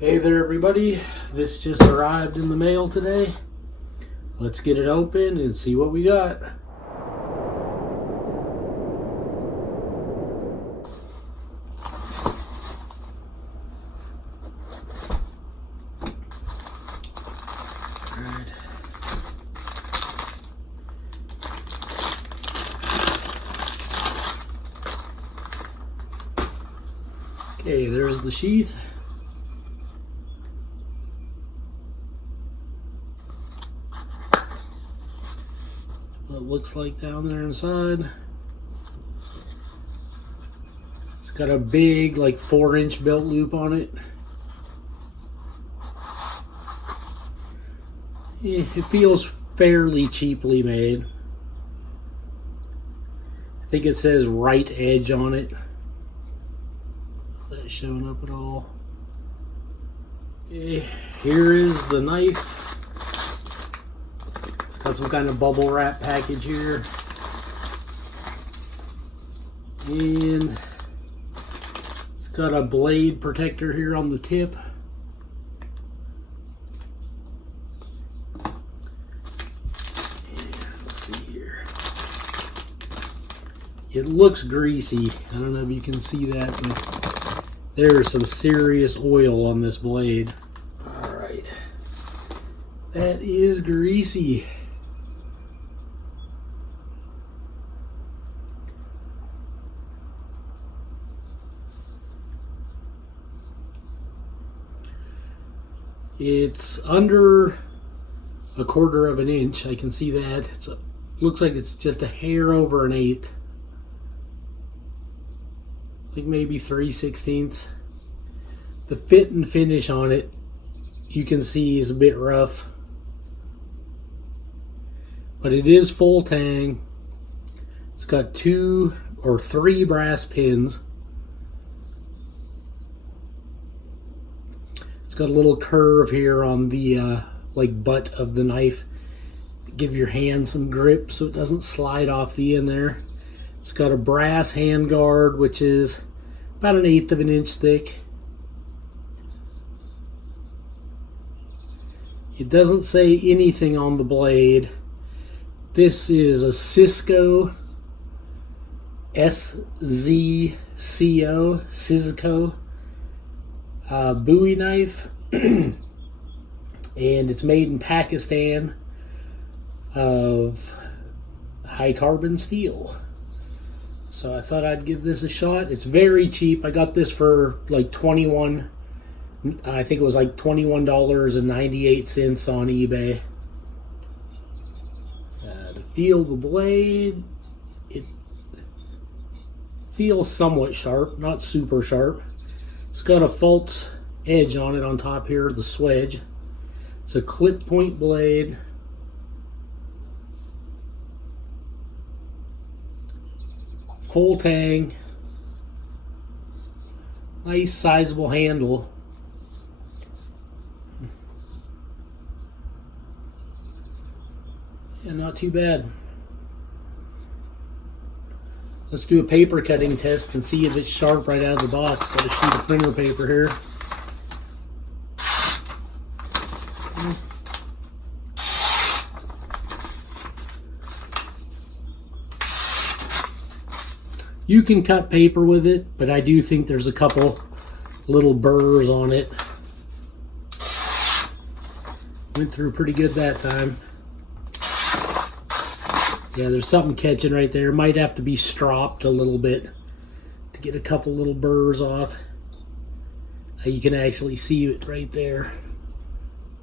Hey there everybody, this just arrived in the mail today. Let's get it open and see what we got. Alright. Okay, there's the sheath. What it looks like down there inside. It's got a big, like 4-inch belt loop on it. It feels fairly cheaply made. I think it says right edge on it. That's showing up at all. Okay, here is the knife. It's got some kind of bubble wrap package here. And it's got a blade protector here on the tip. It looks greasy. I don't know if you can see that, but there's some serious oil on this blade. Alright. That is greasy. It's under 1/4 of an inch. I can see that. Looks like it's just a hair over 1/8. Like maybe 3/16. The fit and finish on it, you can see, is a bit rough. But it is full tang. It's got 2 or 3 brass pins. It's got a little curve here on the like butt of the knife. Give your hand some grip so it doesn't slide off the end there. It's got a brass hand guard, which is about 1/8 of an inch thick. It doesn't say anything on the blade. This is a SZCO, SZCO Bowie knife. And it's made in Pakistan of high carbon steel. So I thought I'd give this a shot. It's very cheap. I got this for like I think it was like $21.98 on eBay. To feel the blade, it feels somewhat sharp, not super sharp. It's got a false edge on it on top here, the swedge. It's a clip point blade. Full tang. Nice sizable handle. Yeah, not too bad. Let's do a paper cutting test and see if it's sharp right out of the box. Got a sheet of printer paper here. You can cut paper with it, but I do think there's a couple little burrs on it. Went through pretty good that time. Yeah, there's something catching right there. Might have to be stropped a little bit to get a couple little burrs off. You can actually see it right there.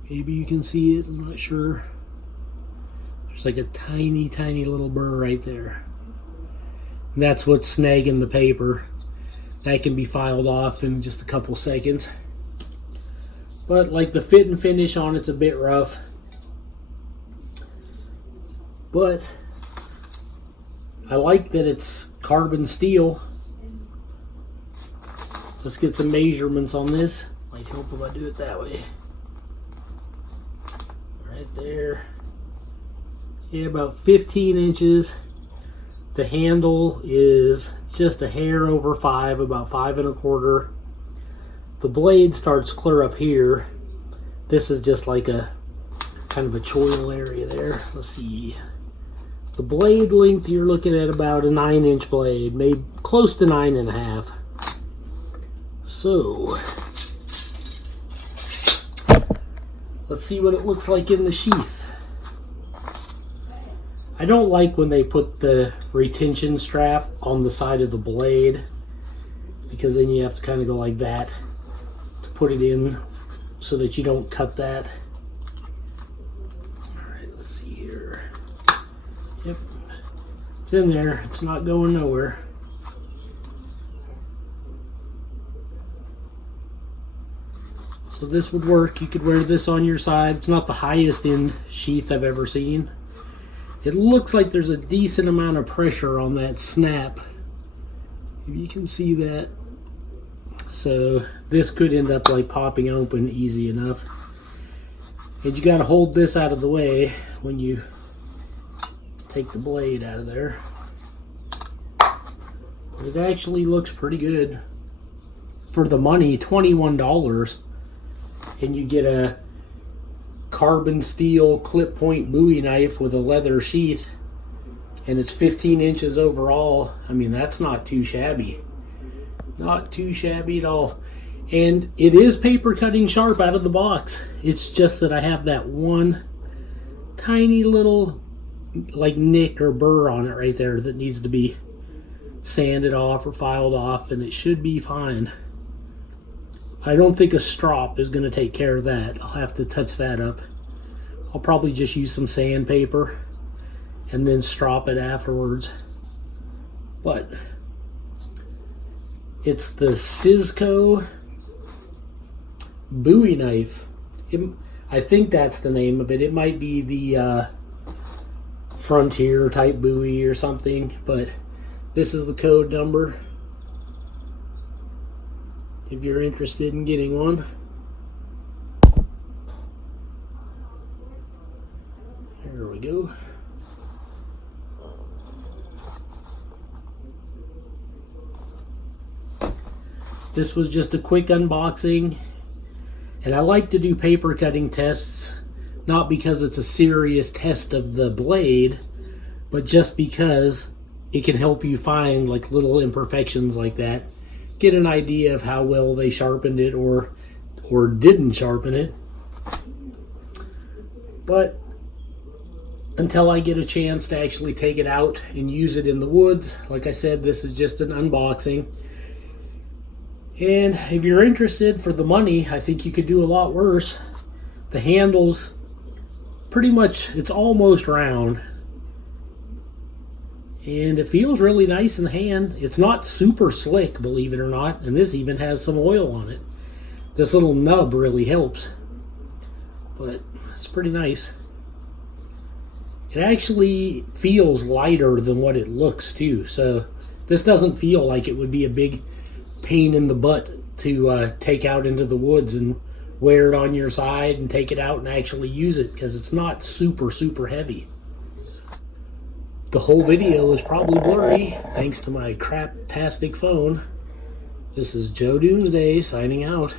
Maybe you can see it, I'm not sure. There's like a tiny, tiny little burr right there. And that's what's snagging the paper. That can be filed off in just a couple seconds. But like the fit and finish on it's a bit rough. But I like that it's carbon steel. Let's get some measurements on this. Might help if I do it that way. Right there. Yeah, about 15 inches. The handle is just a hair over 5, about 5 1/4. the blade starts clear up here. This is just like a kind of a choil area there. Let's see. The blade length, you're looking at about a 9-inch blade, maybe close to 9.5. So, let's see what it looks like in the sheath. I don't like when they put the retention strap on the side of the blade, because then you have to kind of go like that to put it in so that you don't cut that. Alright, let's see here. Yep, it's in there. It's not going nowhere. So this would work. You could wear this on your side. It's not the highest end sheath I've ever seen. It looks like there's a decent amount of pressure on that snap. If you can see that. So this could end up like popping open easy enough. And you got to hold this out of the way when you take the blade out of there. But it actually looks pretty good. For the money, $21. And you get a carbon steel clip point Bowie knife with a leather sheath, and it's 15 inches overall. I mean, that's not too shabby. Not too shabby at all. And it is paper cutting sharp out of the box. It's just that I have that one tiny little like nick or burr on it right there that needs to be sanded off or filed off, and it should be fine. I don't think a strop is going to take care of that. I'll have to touch that up. I'll probably just use some sandpaper and then strop it afterwards. But it's the SZCO Bowie knife. I think that's the name of it. It might be the Frontier type Bowie or something, but this is the code number if you're interested in getting one. There we go. This was just a quick unboxing, and I like to do paper cutting tests, not because it's a serious test of the blade, but just because it can help you find like little imperfections like that. Get an idea of how well they sharpened it or didn't sharpen it. But until I get a chance to actually take it out and use it in the woods, like I said, this is just an unboxing. And if you're interested, for the money, I think you could do a lot worse. The handle's pretty much, it's almost round. And it feels really nice in the hand. It's not super slick, believe it or not. And this even has some oil on it. This little nub really helps. But it's pretty nice. It actually feels lighter than what it looks too. So this doesn't feel like it would be a big pain in the butt to take out into the woods and wear it on your side and take it out and actually use it, because it's not super heavy. The whole video is probably blurry thanks to my crap-tastic phone. This is Joe Doomsday signing out.